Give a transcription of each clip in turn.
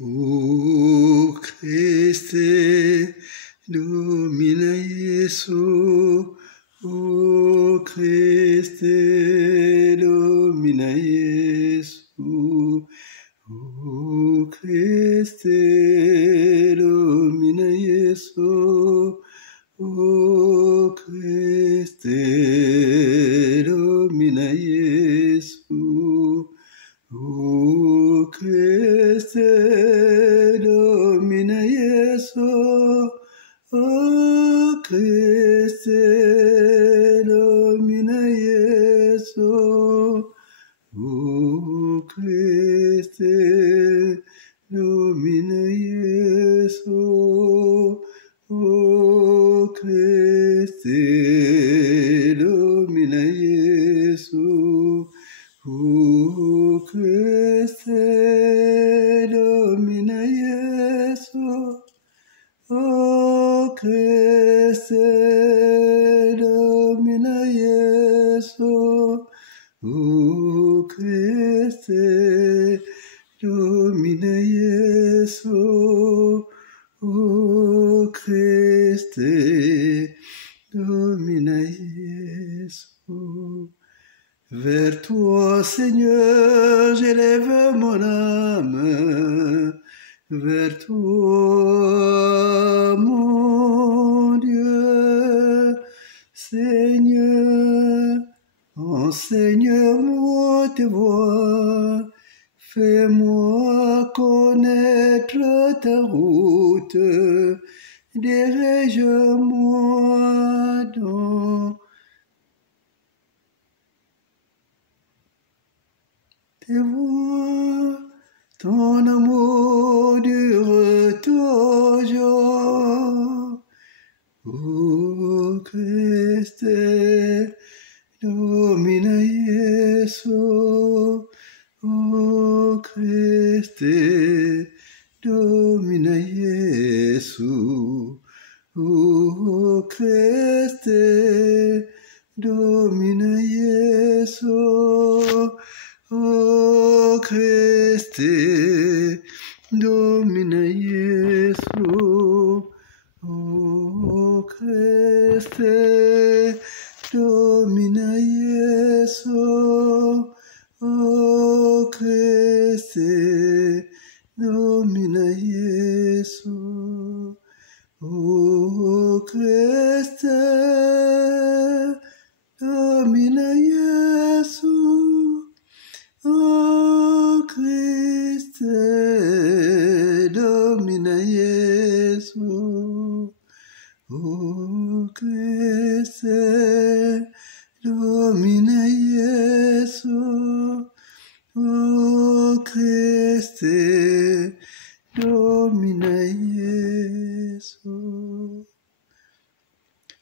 O Christe, Domine Iesu, O Christe, Domine Iesu, O Christe, Domine Iesu, O Christe, Domine Iesu, O Christe, Domine Iesu, O Christe, Domine Iesu, O Christe, Domine Iesu, O Christe, Domine Iesu, O Christe, Domine Iesu, O Christe, Domine Iesu, O Christe, Domine Iesu, O Christe, Domine Iesu. Vers toi, Seigneur, j'élève mon âme. Vers toi, mon Dieu, Seigneur, enseigne-moi tes voies, fais-moi connaître ta route, dirige-moi dans tes voies. Ton amour dure toujours. O Christe, Domine Iesu, O Christe, Domine Iesu, O Christe, Domine Iesu, O Christe, Domine Iesu, O Christe, Domine Iesu, O Christe, Domine Iesu, O Christe, Domine Iesu, O Christe, Domine Iesu, O Christe, Domine Iesu, O Christe, Domine Iesu.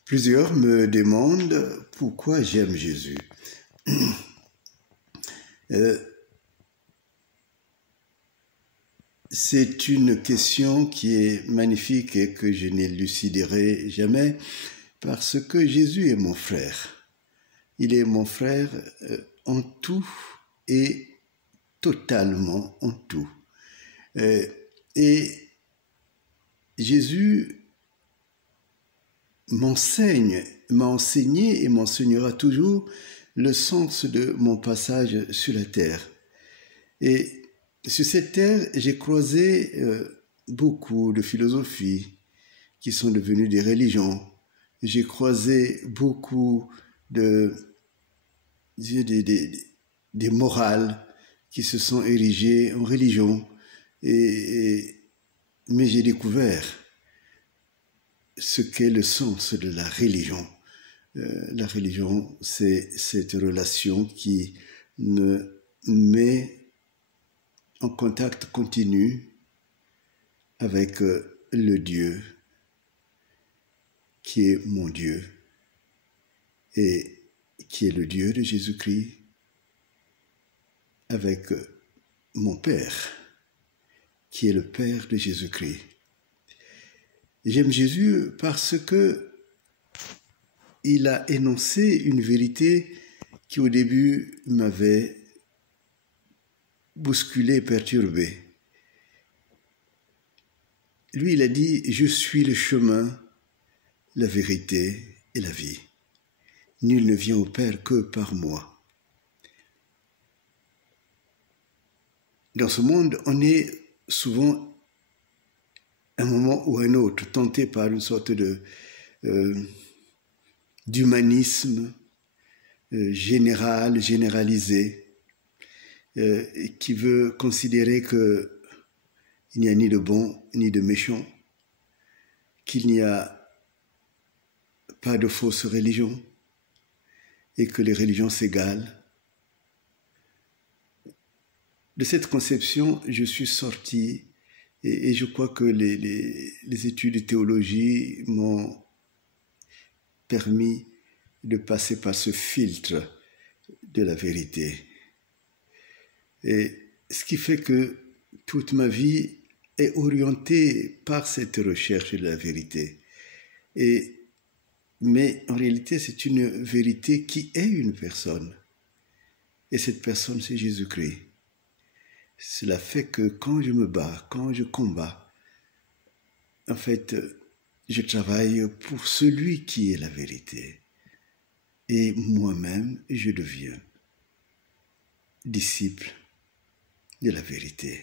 Plusieurs me demandent pourquoi j'aime Jésus. C'est une question qui est magnifique et que je n'éluciderai jamais parce que Jésus est mon frère. Il est mon frère en tout et totalement en tout. Et Jésus m'a enseigné et m'enseignera toujours le sens de mon passage sur la terre. Et sur cette terre, j'ai croisé beaucoup de philosophies qui sont devenues des religions. J'ai croisé beaucoup des morales qui se sont érigées en religion. Mais j'ai découvert ce qu'est le sens de la religion. La religion, c'est cette relation qui me met en contact continu avec le Dieu qui est mon Dieu et qui est le Dieu de Jésus-Christ, avec mon Père qui est le Père de Jésus-Christ. J'aime Jésus parce que il a énoncé une vérité qui au début m'avait bousculé, perturbé. lui, il a dit, je suis le chemin, la vérité et la vie. Nul ne vient au Père que par moi. Dans ce monde, on est souvent, à un moment ou à un autre, tenté par une sorte d'humanisme généralisé, qui veut considérer qu'il n'y a ni de bon ni de méchant, qu'il n'y a pas de fausse religion et que les religions s'égalent. De cette conception, je suis sorti et je crois que les études de théologie m'ont permis de passer par ce filtre de la vérité. Et ce qui fait que toute ma vie est orientée par cette recherche de la vérité. Mais en réalité, c'est une vérité qui est une personne. Et cette personne, c'est Jésus-Christ. Cela fait que quand je me bats, quand je combats, en fait, je travaille pour celui qui est la vérité. Et moi-même, je deviens disciple de la vérité.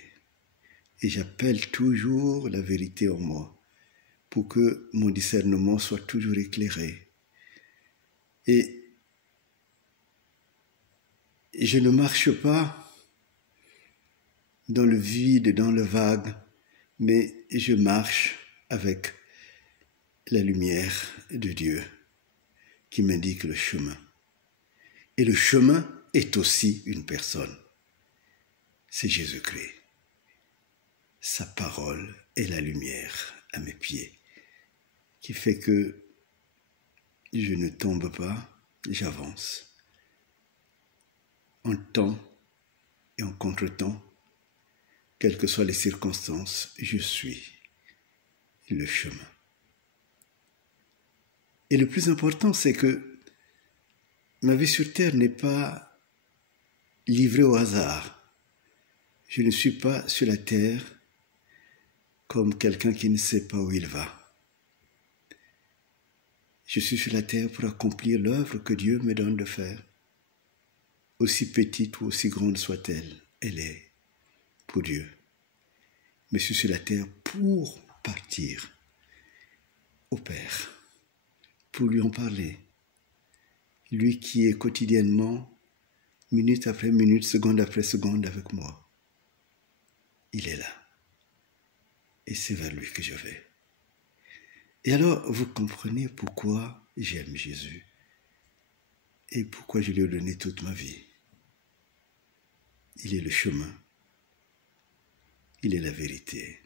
Et j'appelle toujours la vérité en moi pour que mon discernement soit toujours éclairé. Et je ne marche pas dans le vide, dans le vague, mais je marche avec la lumière de Dieu qui m'indique le chemin. Et le chemin est aussi une personne. C'est Jésus-Christ. Sa parole est la lumière à mes pieds, qui fait que je ne tombe pas, j'avance. En temps et en contre-temps, quelles que soient les circonstances, je suis le chemin. Et le plus important, c'est que ma vie sur terre n'est pas livrée au hasard. Je ne suis pas sur la terre comme quelqu'un qui ne sait pas où il va. Je suis sur la terre pour accomplir l'œuvre que Dieu me donne de faire. Aussi petite ou aussi grande soit-elle, elle est pour Dieu. Mais je suis sur la terre pour partir au Père, pour lui en parler. Lui qui est quotidiennement, minute après minute, seconde après seconde avec moi. Il est là. Et c'est vers lui que je vais. Et alors, vous comprenez pourquoi j'aime Jésus et pourquoi je lui ai donné toute ma vie. Il est le chemin, il est la vérité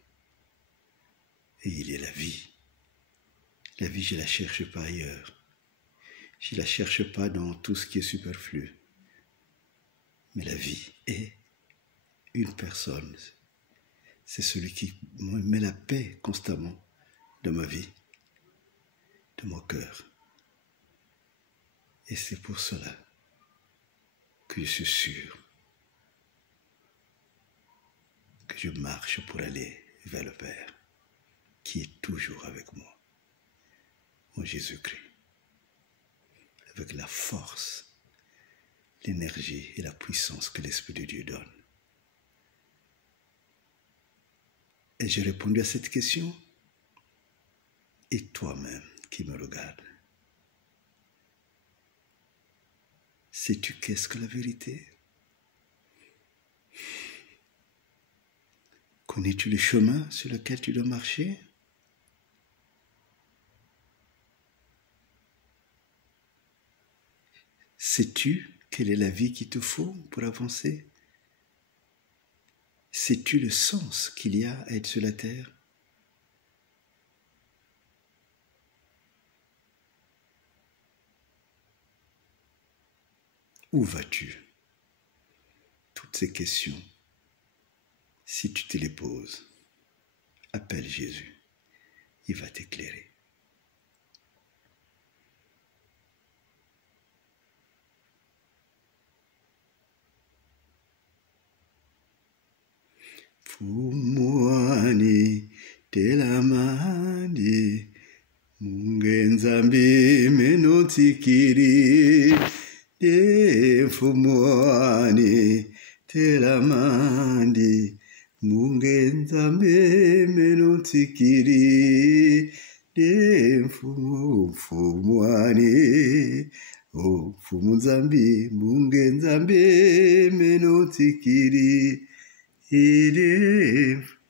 et il est la vie. La vie, je ne la cherche pas ailleurs. Je ne la cherche pas dans tout ce qui est superflu. Mais la vie est une personne. C'est celui qui me met la paix constamment dans ma vie, de mon cœur. Et c'est pour cela que je suis sûr que je marche pour aller vers le Père, qui est toujours avec moi, en Jésus-Christ, avec la force, l'énergie et la puissance que l'Esprit de Dieu donne. Et j'ai répondu à cette question. Et toi-même qui me regardes, sais-tu qu'est-ce que la vérité? Connais-tu le chemin sur lequel tu dois marcher? Sais-tu quelle est la vie qu'il te faut pour avancer? Sais-tu le sens qu'il y a à être sur la terre? Où vas-tu? Toutes ces questions, si tu te les poses, appelle Jésus, il va t'éclairer. Fumwani de la nzambe menotsikiri de mfumuani telamandi munge nzambe menotsikiri de mfumuani mfumu nzambi munge nzambe menotsikiri ide mfumuani